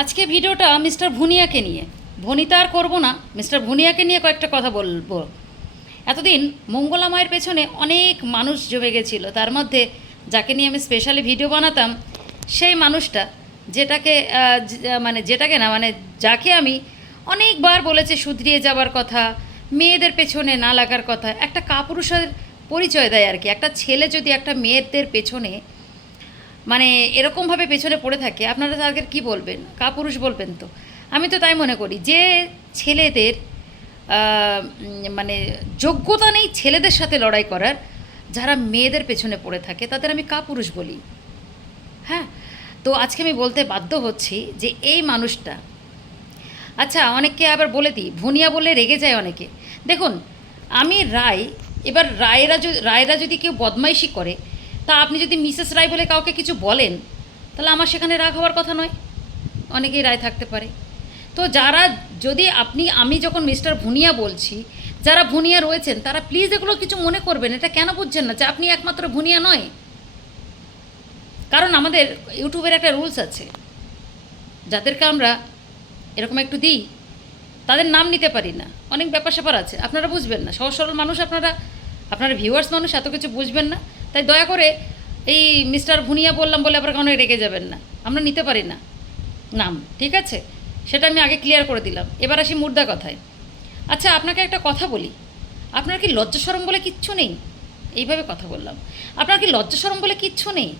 আজকে ভিডিওটা মিস্টার ভুনিয়াকে নিয়ে। ভনিতা আর করব না, মিস্টার ভুনিয়াকে নিয়ে কয়েকটা কথা বলব। এতদিন মঙ্গলা মায়ের পেছনে অনেক মানুষ জমে গেছিল, তার মধ্যে যাকে নিয়ে আমি স্পেশালি ভিডিও বানাতাম, সেই মানুষটা যেটাকে মানে যেটাকে না মানে যাকে আমি অনেকবার বলেছে শুধরিয়ে যাবার কথা, মেয়েদের পেছনে না লাগার কথা, একটা কাপুরুষের পরিচয় দেয় আর কি। একটা ছেলে যদি একটা মেয়েদের পেছনে মানে এরকমভাবে পেছনে পড়ে থাকে, আপনারা তাদের কি বলবেন? কাপুরুষ বলবেন তো। আমি তো তাই মনে করি, যে ছেলেদের মানে যোগ্যতা নেই ছেলেদের সাথে লড়াই করার, যারা মেয়েদের পেছনে পড়ে থাকে, তাদের আমি কাপুরুষ বলি। হ্যাঁ? তো আজকে আমি বলতে বাধ্য হচ্ছি যে এই মানুষটা আচ্ছা অনেককে আবার বলে দিই, ভুনিয়া বলে রেগে যায় অনেকে। দেখুন, আমি রায়, এবার রায়রা রায়রা যদি কেউ বদমাইশি করে তা আপনি যদি মিসেস রায় বলে কাউকে কিছু বলেন, তাহলে আমার সেখানে রাগ হওয়ার কথা নয়। অনেকেই রায় থাকতে পারে। তো যারা, যদি আপনি, আমি যখন মিস্টার ভুনিয়া বলছি, যারা ভুনিয়া রয়েছেন, তারা প্লিজ এগুলো কিছু মনে করবেন, এটা কেন বুঝছেন না যে আপনি একমাত্র ভুনিয়া নয়? কারণ আমাদের ইউটিউবের একটা রুলস আছে। যাদেরকে আমরা এরকম একটু দিই, তাদের নাম নিতে পারি না। অনেক ব্যাপার স্যাপার আছে। আপনারা বুঝবেন না। সহজ সরল মানুষ আপনারা আপনারা ভিউয়ার্স মানুষ এত কিছু বুঝবেন না। তাই দয়া করে এই মিস্টার ভুনিয়া বললাম বলে আবার কোনো রেগে যাবেন না। আমরা নিতে পারি না। নাম, ঠিক আছে? সেটা আমি আগে ক্লিয়ার করে দিলাম। এবার আসি মুর্দা কথায়। আচ্ছা আপনাকে একটা কথা বলি। আপনার কি লজ্জা সরম বলে কিচ্ছু নেই? এইভাবে কথা বললাম। আপনার কি লজ্জা সরম বলে কিচ্ছু নেই?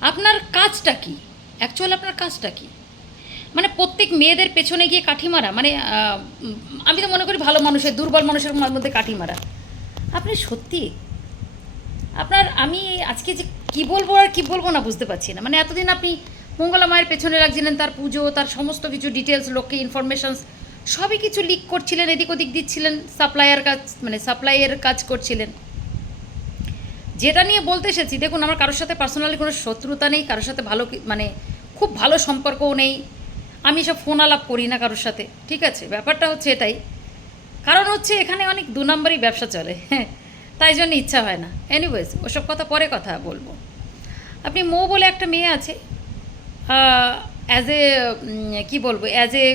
আপনার কাজটা কি? অ্যাকচুয়ালি আপনার কাজটা কি? মানে প্রত্যেক মেয়েদের পেছনে গিয়ে কাঠি মারা মানে আমি তো মনে করি ভালো মানুষের, দুর্বল মানুষের মধ্যে কাঠি মারা। আপনি সত্যি আপনার, আমি আজকে যে কি বলব আর কি বলব না বুঝতে পারছি না। মানে এতদিন আপনি মঙ্গলা মায়ের পেছনে রাখছিলেন তার পুজো, তার সমস্ত কিছু ডিটেলস লোককে ইনফরমেশনস সবই কিছু লিক করছিলেন, এদিক ওদিক দিচ্ছিলেন সাপ্লাইয়ের কাজ মানে সাপ্লাইয়ের কাজ করছিলেন। যেটা নিয়ে বলতে এসেছি, দেখুন, আমার কারোর সাথে পার্সোনালি কোনো শত্রুতা নেই, কারোর সাথে ভালো মানে খুব ভালো সম্পর্কও নেই। আমি সব ফোন আলাপ করি না কারোর সাথে, ঠিক আছে? ব্যাপারটা হচ্ছে এটাই। কারণ হচ্ছে এখানে অনেক দু নম্বরই ব্যবসা চলে। হ্যাঁ তাই জন্য ইচ্ছা হয় না। এনিওয়েজ ওসব কথা পরে কথা বলব। আপনি মো বলে একটা মেয়ে আছে অ্যাজ এ কী বলব অ্যাজ এ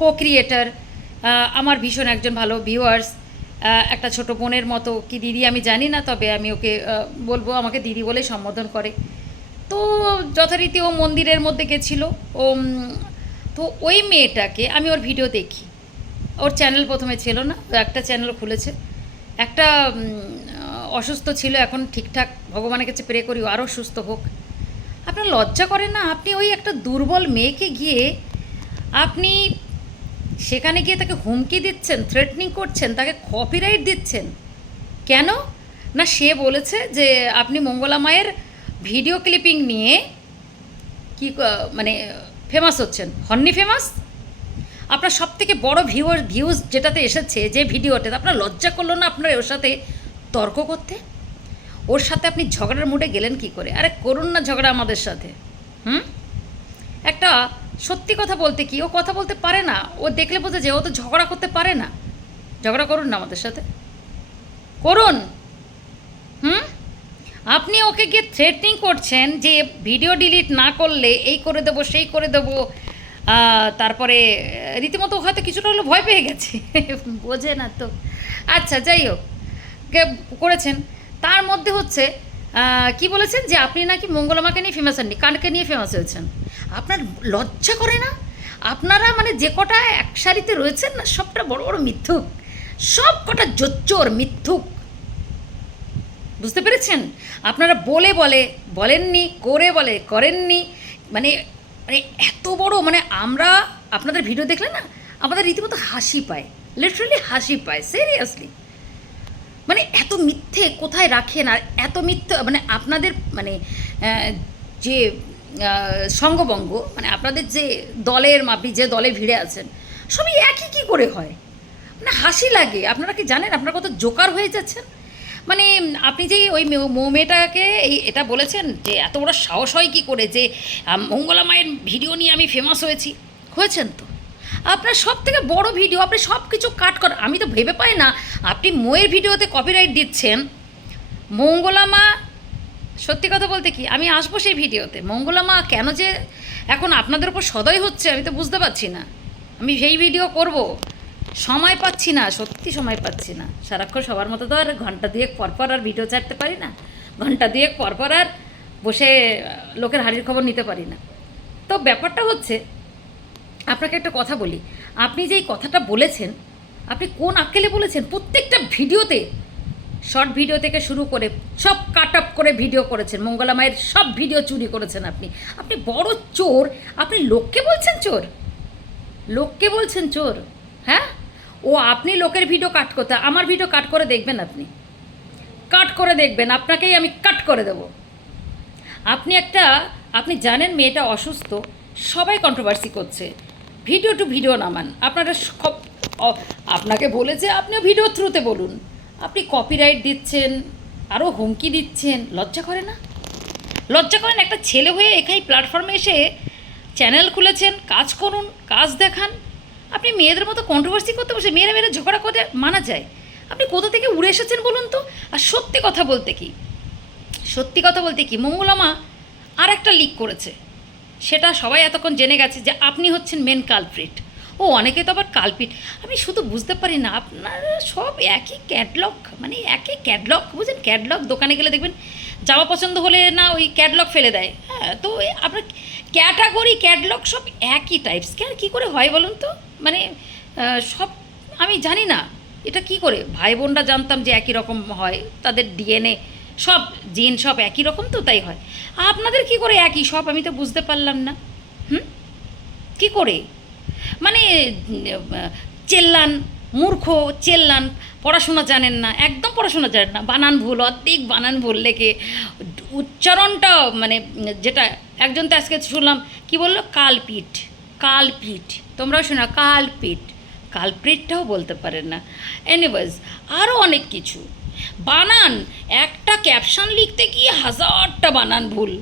কো ক্রিয়েটার আমার ভীষণ একজন ভালো ভিউয়ার্স একটা ছোট বোনের মতো কি দিদি আমি জানি না, তবে আমি ওকে বলব আমাকে দিদি বলেই সম্বোধন করে। তো যথারীতি ও মন্দিরের মধ্যে গেছিল, ও তো ওই মেয়েটাকে আমি ওর ভিডিও দেখি। ওর চ্যানেল প্রথমে ছিল না, একটা চ্যানেল খুলেছে। একটা অসুস্থ ছিল, এখন ঠিকঠাক, ভগবানের কাছে প্রে করি আরও সুস্থ হোক। আপনার লজ্জা করে না? আপনি ওই একটা দুর্বল মেয়েকে গিয়ে আপনি সেখানে গিয়ে তাকে হুমকি দিচ্ছেন থ্রেটনিং করছেন, তাকে কপিরাইট দিচ্ছেন। কেন? না, সে বলেছে যে আপনি মঙ্গলা মায়ের ভিডিও ক্লিপিং নিয়ে কি মানে ফেমাস হচ্ছেন। হননি ফেমাস আপনার সব থেকে বড় ভিউয়ার ভিউজ যেটাতে এসেছে, যে ভিডিওটাতে আপনার লজ্জা করল না আপনার ওর সাথে তর্ক করতে? ওর সাথে আপনি ঝগড়ার মুডে গেলেন কি করে? আরে করুন না ঝগড়া আমাদের সাথে, হুম? একটা সত্যি কথা বলতে কি, ও কথা বলতে পারে না, ও দেখলে বোঝা যে ও তো ঝগড়া করতে পারে না। ঝগড়া করুন না আমাদের সাথে। করুন, হুম? আপনি ওকে গিয়ে থ্রেটনিং করছেন যে ভিডিও ডিলিট না করলে এই করে দেবো, সেই করে দেবো তারপরে রীতিমতো হয়তো কিছুটা হলো ভয় পেয়ে গেছে। বোঝে না তো। আচ্ছা যাই হোক করেছেন? তার মধ্যে হচ্ছে কি বলেছেন যে আপনি নাকি মঙ্গলমাকে নিয়ে ফেমাস হননি? কানকে নিয়ে ফেমাস হয়েছেন? আপনার লজ্জা করে না? আপনারা মানে যে কটা এক সারিতে রয়েছেন না সবটা বড় বড় মিথ্যুক। সব কটা জোচ্চোর মিথ্যুক। বুঝতে পেরেছেন? আপনারা বলে বলে বলেননি করে বলে করেননি। মানে মানে এত বড় মানে আমরা আপনাদের ভিডিও দেখলে না, আমাদের রীতিমতো হাসি পায়। লিটারালি হাসি পায় সিরিয়াসলি মানে এত মিথ্যে কোথায় রাখেন আর এত মিথ্যে মানে আপনাদের মানে যে সঙ্গবঙ্গ মানে আপনাদের যে দলের আপনি যে দলে ভিড়ে আছেন, সবই একই কী করে হয়? মানে হাসি লাগে। আপনারা কি জানেন আপনারা কত জোকার হয়ে যাচ্ছেন? মানে আপনি যে ওই মে- মৌ মেয়েটাকে এই এটা বলেছেন যে এত বড় সাহস হয় কী করে যে মঙ্গলা মায়ের ভিডিও নিয়ে আমি ফেমাস হয়েছি? হয়েছেন তো? আপনার সব থেকে বড় ভিডিও, আপনি সব কিছু কাট কর, আমি তো ভেবে পাই না। আপনি মোয়ের ভিডিওতে কপিরাইট দিচ্ছেন। মঙ্গলা মা, সত্যি কথা বলতে কি, আমি আসব সেই ভিডিওতে। মঙ্গলা মা কেন যে এখন আপনাদের উপর সদয় হচ্ছে, আমি তো বুঝতে পারছি না। আমি সেই ভিডিও করব। সময় পাচ্ছি না, সত্যি সময় পাচ্ছি না। সারাক্ষণ সবার মতো তো আর ঘণ্টা দুয়েক পরপর আর ভিডিও ছাড়তে পারি না। ঘণ্টা দুয়েক পরপর আর বসে লোকের হাড়ির খবর নিতে পারি না। তো ব্যাপারটা হচ্ছে, আপনাকে একটা কথা বলি। আপনি যে এই কথাটা বলেছেন, আপনি কোন আক্কেলে বলেছেন? প্রত্যেকটা ভিডিওতে শর্ট ভিডিও থেকে শুরু করে সব কাট আপ করে ভিডিও করেছেন। মঙ্গলা মায়ের সব ভিডিও চুরি করেছেন আপনি। আপনি বড় চোর, আপনি লোককে বলছেন চোর? লোককে বলছেন চোর হ্যাঁ? ও আপনি লোকের ভিডিও কাট করতে আমার ভিডিও কাট করে দেখবেন আপনি। কাট করে দেখবেন, আপনাকেই আমি কাট করে দেবো। আপনি একটা আপনি জানেন মেয়েটা অসুস্থ, সবাই কন্ট্রোভার্সি করছে। ভিডিও টু ভিডিও নামান। আপনারা সব আপনাকে বলেছে, আপনিও ভিডিও থ্রুতে বলুন। আপনি কপিরাইট দিচ্ছেন আরও হুমকি দিচ্ছেন, লজ্জা করে না? লজ্জা করেন, একটা ছেলে হয়ে এখানে প্ল্যাটফর্মে এসে চ্যানেল খুলেছেন, কাজ করুন, কাজ দেখান আপনি মেয়েদের মতো কন্ট্রোভার্সি করতে বসে মেয়েরা মেয়েরা ঝগড়া করে মানা যায়। আপনি কোথা থেকে উড়ে এসেছেন বলুন তো? আর সত্যি কথা বলতে কি? সত্যি কথা বলতে কি? মঙ্গলামা আর একটা লিক করেছে। সেটা সবাই এতক্ষণ জেনে গেছে যে আপনি হচ্ছেন মেন কালপ্রিট ও, অনেকে তো আবার কালপিট আমি শুধু বুঝতে পারি না, আপনারা সব একই ক্যাটলগ মানে একই ক্যাটলগ বুঝলেন? ক্যাটলগ দোকানে গেলে দেখবেন জামা পছন্দ হলে না ওই ক্যাটলগ ফেলে দেয়। হ্যাঁ তো আপনার ক্যাটাগরি ক্যাটলগ সব একই টাইপস কেন কী করে হয় বলুন তো? মানে সব আমি জানি না, এটা কি করে? ভাই বোনরা জানতাম যে একই রকম হয়, তাদের ডিএনএ সব জিন সব একই রকম তো তাই হয়। আপনাদের কি করে একই? সব আমি তো বুঝতে পারলাম না। হুম? কি করে? মানে চেল্লান, মূর্খ, চেল্লান, পড়াশোনা জানেন না, একদম পড়াশোনা জানেন না। বানান ভুল, অর্ধেক বানান ভুল লেখে। উচ্চারণটা মানে যেটা একজন তো আজকে শুনলাম, কি বলল? কালপিট কালপিট তোমরাও শোনা, কালপিট। কালপ্রিটটাও বলতে পারেন না। এনিওয়েজ আরও অনেক কিছু। বানান, একটা ক্যাপশন লিখতে গিয়ে হাজারটা বানান ভুল।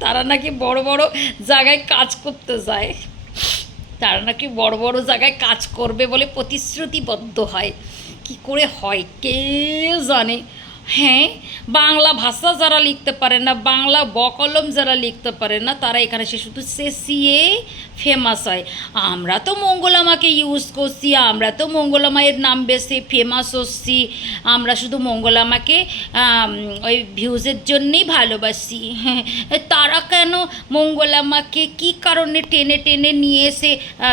তারা নাকি বড় বড় জায়গায় কাজ করতে যায়। তারা নাকি বড় বড় জায়গায় কাজ করবে বলে প্রতিশ্রুতিবদ্ধ হয়। কি করে হয়, কে জানে? হ্যাঁ বাংলা ভাষা যারা লিখতে পারে না, বাংলা বকলম যারা লিখতে পারে না, তারা এখানে সে শুধু চেঁচিয়ে ফেমাস হয়। আমরা তো মঙ্গলামাকে ইউজ করছি, আমরা তো মঙ্গলামায়ের নাম বেশি ফেমাস হচ্ছি। আমরা শুধু মঙ্গলামাকে ওই ভিউজের জন্যেই ভালোবাসি। হ্যাঁ তারা কেন মঙ্গলামাকে কী কারণে টেনে টেনে নিয়ে এসে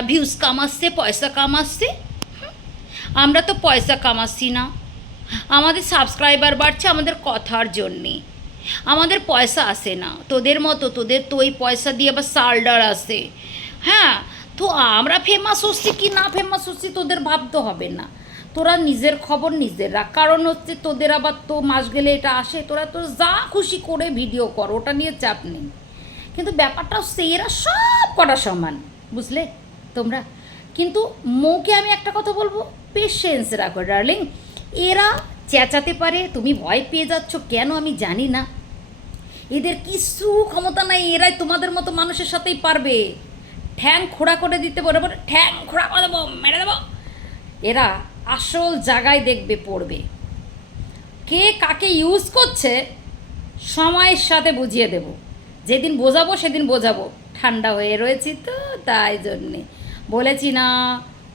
ভিউজ কামাচ্ছে, পয়সা কামাচ্ছে? আমরা তো পয়সা কামাচ্ছি না। আমাদের সাবস্ক্রাইবার বাড়ছে আমাদের কথার জন্যে। আমাদের পয়সা আসে না। তোদের মতো, তোদের তো ওই পয়সা দিয়ে আবার সালডার আসে। হ্যাঁ তো আমরা ফেমাস হচ্ছি কি না ফেমাস হচ্ছি তোদের ভাবতে হবে না। তোরা নিজের খবর নিজের রাখ। কারণ হচ্ছে তোদের আবার তো মাস গেলে এটা আসে। তোরা তো যা খুশি করে ভিডিও কর, ওটা নিয়ে চাপ নেই। কিন্তু ব্যাপারটা হচ্ছে এরা সব কটা সমান, বুঝলে তোমরা? কিন্তু মৌকে আমি একটা কথা বলব? পেশেন্স রাখো ডার্লিং এরা চেঁচাতে পারে, তুমি ভয় পেয়ে যাচ্ছ, কেন আমি জানি না। এদের কিছু ক্ষমতা নাই, এরাই তোমাদের মতো মানুষের সাথেই পারবে। ঠ্যাং খোড়া করে দিতে পারে ঠ্যাং খোড়া করে দেবো, মেরে দেবো। এরা আসল জায়গায় দেখবে, পড়বে। কে কাকে ইউজ করছে, সময়ের সাথে বুঝিয়ে দেব। যেদিন বোঝাবো, সেদিন বোঝাবো। ঠান্ডা হয়ে রয়েছি তো, তাই জন্যে। বলেছি না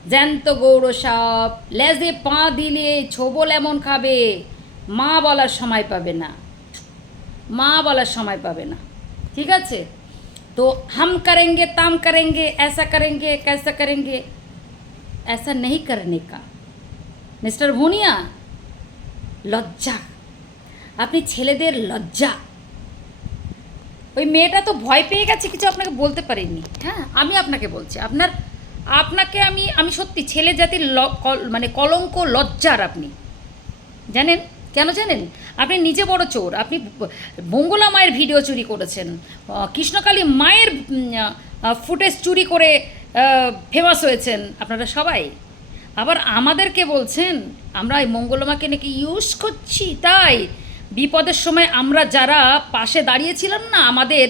জ্যান্ত গৌর সাপ, লেজে পা দিলে ছোবল এমন খাবে, মা বলার সময় পাবে না। মা বলার সময় পাবে না। ঠিক আছে? তো হাম করেঙ্গে, তাম করেঙ্গে, এসা करेंगे ক্যাসা करेंगे এসা নেই करने কা। মিস্টার ভুনিয়া, লজ্জা। আপনি ছেলেদের লজ্জা। ওই মেয়েটা তো ভয় পেয়ে গেছে, কিছু আপনাকে বলতে পারেনি হ্যাঁ আমি আপনাকে বলছি। আপনার আপনাকে আমি আমি সত্যি ছেলে জাতির মানে কলঙ্ক, লজ্জার আপনি। জানেন? কেন জানেন? আপনি নিজে বড় চোর। আপনি মঙ্গলা মায়ের ভিডিও চুরি করেছেন। কৃষ্ণকালী মায়ের ফুটেজ চুরি করে ফেমাস হয়েছেন আপনারা সবাই। আবার আমাদেরকে বলছেন, আমরা এই মঙ্গলমাকে নাকি ইউজ করছি, তাই বিপদের সময় আমরা যারা পাশে দাঁড়িয়েছিলাম না, আমাদের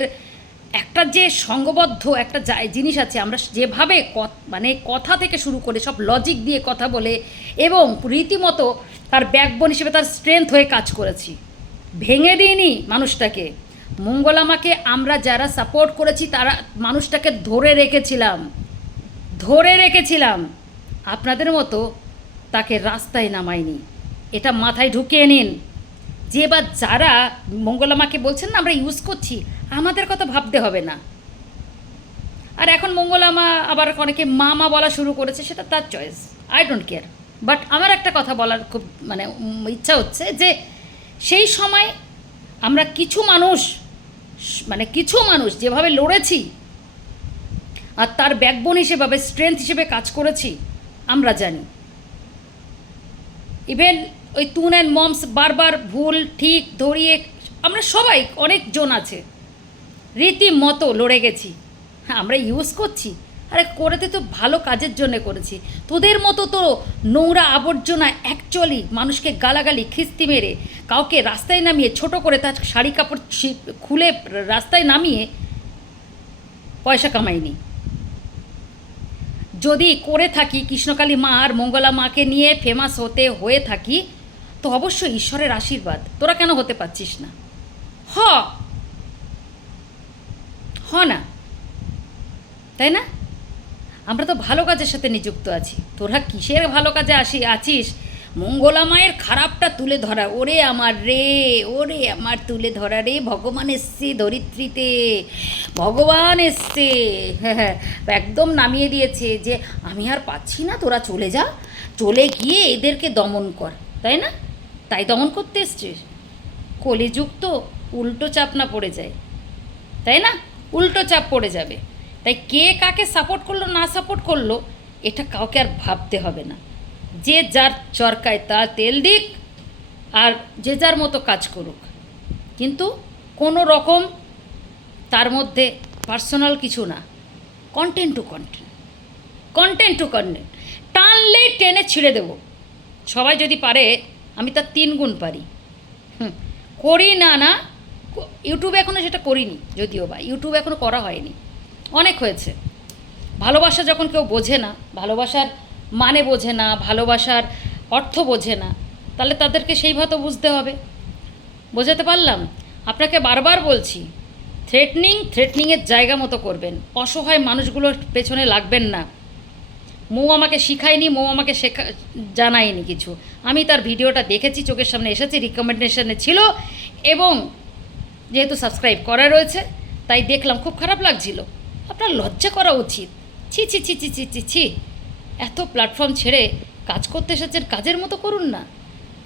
একটা যে সঙ্গবদ্ধ একটা জিনিস আছে, আমরা যেভাবে মানে কথা থেকে শুরু করে সব লজিক দিয়ে কথা বলে এবং রীতিমতো তার ব্যাকবোন হিসেবে তার স্ট্রেংথ হয়ে কাজ করেছি। ভেঙে দিইনি মানুষটাকে। মঙ্গলামাকে আমরা যারা সাপোর্ট করেছি, তারা মানুষটাকে ধরে রেখেছিলাম। ধরে রেখেছিলাম। আপনাদের মতো তাকে রাস্তায় নামাইনি। এটা মাথায় ঢুকিয়ে নিন। যে বা যারা মঙ্গলামাকে বলছেন না, আমরা ইউজ করছি। আমাদের কথা ভাবতে হবে না। আর এখন মঙ্গলামা আবার অনেকে মামা বলা শুরু করেছে, সেটা তার choice I don't care but আমার একটা কথা বলার খুব মানে ইচ্ছা হচ্ছে যে, সেই সময় আমরা কিছু মানুষ মানে কিছু মানুষ যেভাবে লড়েছি, আর তার ব্যাকবোন হিসেবে স্ট্রেংথ হিসেবে কাজ করেছি, আমরা জানি। ইভেন ওই তুন অ্যান্ড মমস বারবার ভুল, ঠিক, ধরিয়ে, আমরা সবাই অনেকজন আছে। রীতিমতো লড়ে গেছি। আমরা ইউজ করছি। আরে করেতে তো ভালো কাজের জন্য করেছি। তোদের মতো তো নোংরা আবর্জনা অ্যাকচুয়ালি মানুষকে গালাগালি, খিস্তি মেরে, কাউকে রাস্তায় নামিয়ে, ছোট করে তার শাড়ি কাপড় খুলে রাস্তায় নামিয়ে পয়সা কামাইনি। যদি করে থাকি, কৃষ্ণকালী মা আর মঙ্গলা মাকে নিয়ে ফেমাস হতে, হয়ে থাকি, তো অবশ্যই ঈশ্বরের আশীর্বাদ। তোরা কেন হতে পারছিস না? হ হ না। তাই না? আমরা তো ভালো কাজের সাথে নিযুক্ত আছি। তোরা কিসের ভালো কাজে আসি আছিস? মঙ্গলা মায়ের খারাপটা তুলে ধরা। ওরে আমার রে, ওরে আমার তুলে ধরা রে। ভগবান এসছে ধরিত্রীতে। ভগবান এসছে। হ্যাঁ হ্যাঁ একদম নামিয়ে দিয়েছে যে, আমি আর পাচ্ছি না, তোরা চলে যা। চলে গিয়ে এদেরকে দমন কর। তাই না? তাই দমন করতে এসছিস? কলিযুগ তো উল্টো চাপনা পড়ে যায়। তাই না? উল্টো চাপ পড়ে যাবে। তাই কে কাকে সাপোর্ট করল, না সাপোর্ট করল, এটা কাউকে আর ভাবতে হবে না। যে যার চরকায় তার তেল দিক আর যে যার মতো কাজ করুক। কিন্তু কোনো রকম তার মধ্যে পার্সোনাল কিছু না। Content to content content to content টানলেই টেনে ছিঁড়ে দেবো। সবাই যদি পারে, আমি তার তিন গুণ পারি। হুম। করি না না ইউটিউবে এখনও সেটা করিনি যদিও বা ইউটিউবে এখনও করা হয়নি। অনেক হয়েছে। ভালোবাসা যখন কেউ বোঝে না, ভালোবাসার মানে বোঝে না, ভালোবাসার অর্থ বোঝে না, তাহলে তাদেরকে সেইভাবে বুঝতে হবে। বোঝাতে পারলাম? আপনাকে বারবার বলছি থ্রেটনিং থ্রেটনিংয়ের জায়গা মতো করবেন। অসহায় মানুষগুলোর পেছনে লাগবেন না। মৌ আমাকে শিখায়নি, মৌ আমাকে শেখা, জানায়নি কিছু। আমি তার ভিডিওটা দেখেছি, চোখের সামনে এসেছি রিকমেন্ডেশনে ছিল এবং যেহেতু সাবস্ক্রাইব করা রয়েছে, তাই দেখলাম খুব খারাপ লাগছিল। আপনার লজ্জা করা উচিত। ছি ছি ছি ছি ছি ছি ছি। এত প্ল্যাটফর্ম ছেড়ে কাজ করতে এসেছেন কাজের মতো করুন না।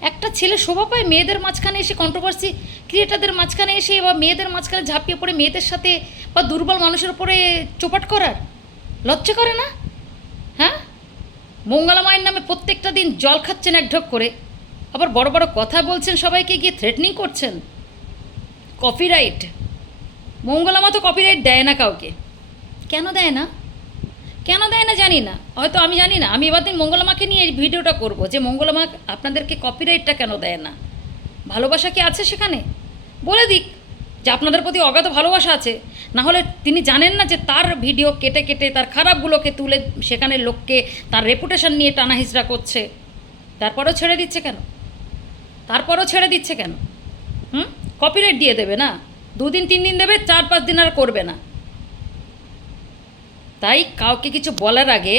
একটা ছেলে শোভা পায় মেয়েদের মাঝখানে এসে কন্ট্রোভার্সি ক্রিয়েটারদের মাঝখানে এসে বা মেয়েদের মাঝখানে ঝাঁপিয়ে পড়ে মেয়েদের সাথে বা দুর্বল মানুষের উপরে চোপাট করার। লজ্জা করে না? হ্যাঁ? মঙ্গলা মায়ের নামে প্রত্যেকটা দিন জল খাচ্ছেন এক করে। আবার বড় বড় কথা বলছেন সবাইকে গিয়ে থ্রেটনিং করছেন। কপিরাইট মঙ্গলামা তো কপিরাইট দেয় না কাউকে। কেন দেয় না? কেন দেয় না জানি না। হয়তো আমি জানি না। আমি এবার দিন মঙ্গলামাকে নিয়ে এই ভিডিওটা করব যে মঙ্গলামা আপনাদেরকে কপিরাইটটা কেন দেয় না? ভালোবাসা কি আছে সেখানে? বলে দিক যে আপনাদের প্রতি অগাধ ভালোবাসা আছে। না হলে তিনি জানেন না যে তার ভিডিও কেটে কেটে তার খারাপগুলোকে তুলে সেখানে লোককে তার রেপুটেশন নিয়ে টানা হিচড়া করছে। তারপরেও ছেড়ে দিচ্ছে কেন? তারপরেও ছেড়ে দিচ্ছে কেন? হুম? কপিরাইট দিয়ে দেবে না। দুদিন, তিন দিন দেবে, চার, পাঁচ দিন আর করবে না। তাই কাউকে কিছু বলার আগে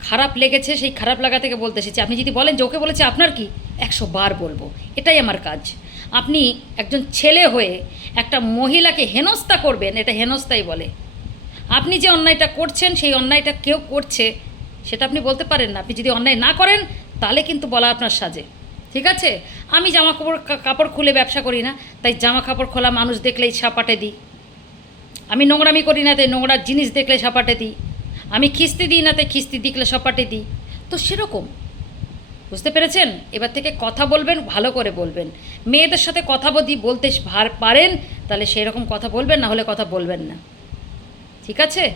খারাপ লেগেছে, সেই খারাপ লাগা থেকে বলতে এসেছি। আপনি যদি বলেন যে, ওকে বলেছে, আপনার কি? একশো বার বলব। এটাই আমার কাজ। আপনি একজন ছেলে হয়ে একটা মহিলাকে হেনস্থা করবেন, এটা হেনস্থাই বলে। আপনি যে অন্যায়টা করছেন, সেই অন্যায়টা কেউ করছে, সেটা আপনি বলতে পারেন না। আপনি যদি অন্যায় না করেন, তাহলে কিন্তু বলা আপনার সাজে। ঠিক আছে? আমি জামা কাপড় কাপড় খুলে ব্যবসা করি না, তাই জামা কাপড় খোলা মানুষ দেখলেই ছাপাটে দিই। আমি নোংরামি করি না, তাই নোংরা জিনিস দেখলে সাপাটে দিই। আমি খিস্তি দিই না, তাই খিস্তি দিকলে সপাটে দিই। তো সেরকম। বুঝতে পেরেছেন? এবার থেকে কথা বলবেন, ভালো করে বলবেন। মেয়েদের সাথে কথা বদি বলতে ভার- পারেন, তাহলে সেই রকম কথা বলবেন, না হলে কথা বলবেন না। ঠিক আছে?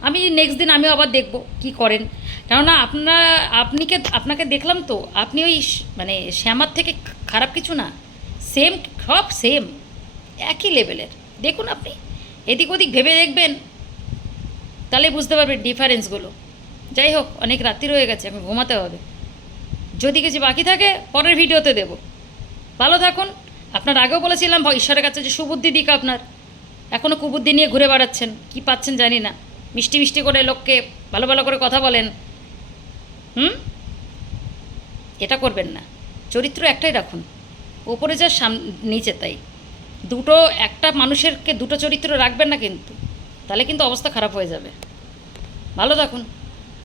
আমি নেক্সট দিন আমিও আবার দেখব কি করেন। কেননা আপনার, আপনিকে, আপনাকে দেখলাম তো, আপনি ওই মানে শ্যামার থেকে খারাপ কিছু না। সেম সব সেম একই লেভেলের দেখুন আপনি, এদিক ওদিক ভেবে দেখবেন, তাহলে বুঝতে পারবেন ডিফারেন্সগুলো যাই হোক, অনেক রাত্রি রয়ে গেছে, আমি ঘুমাতে হবে। যদি কিছু বাকি থাকে, পরের ভিডিওতে দেব। ভালো থাকুন। আপনার আগেও বলেছিলাম ঈশ্বরের কাছে যে সুবুদ্ধি দিক আপনার। এখনও কুবুদ্ধি নিয়ে ঘুরে বেড়াচ্ছেন। কি পাচ্ছেন জানি না। মিষ্টি মিষ্টি করে লোককে ভালো ভালো করে কথা বলেন। হুম? এটা করবেন না। চরিত্র একটাই রাখুন। ওপরে যা সাম, নিচে তাই। দুটো, একটা মানুষেরকে দুটো চরিত্র রাখবেন না কিন্তু। তাহলে কিন্তু অবস্থা খারাপ হয়ে যাবে। ভালো থাকুন।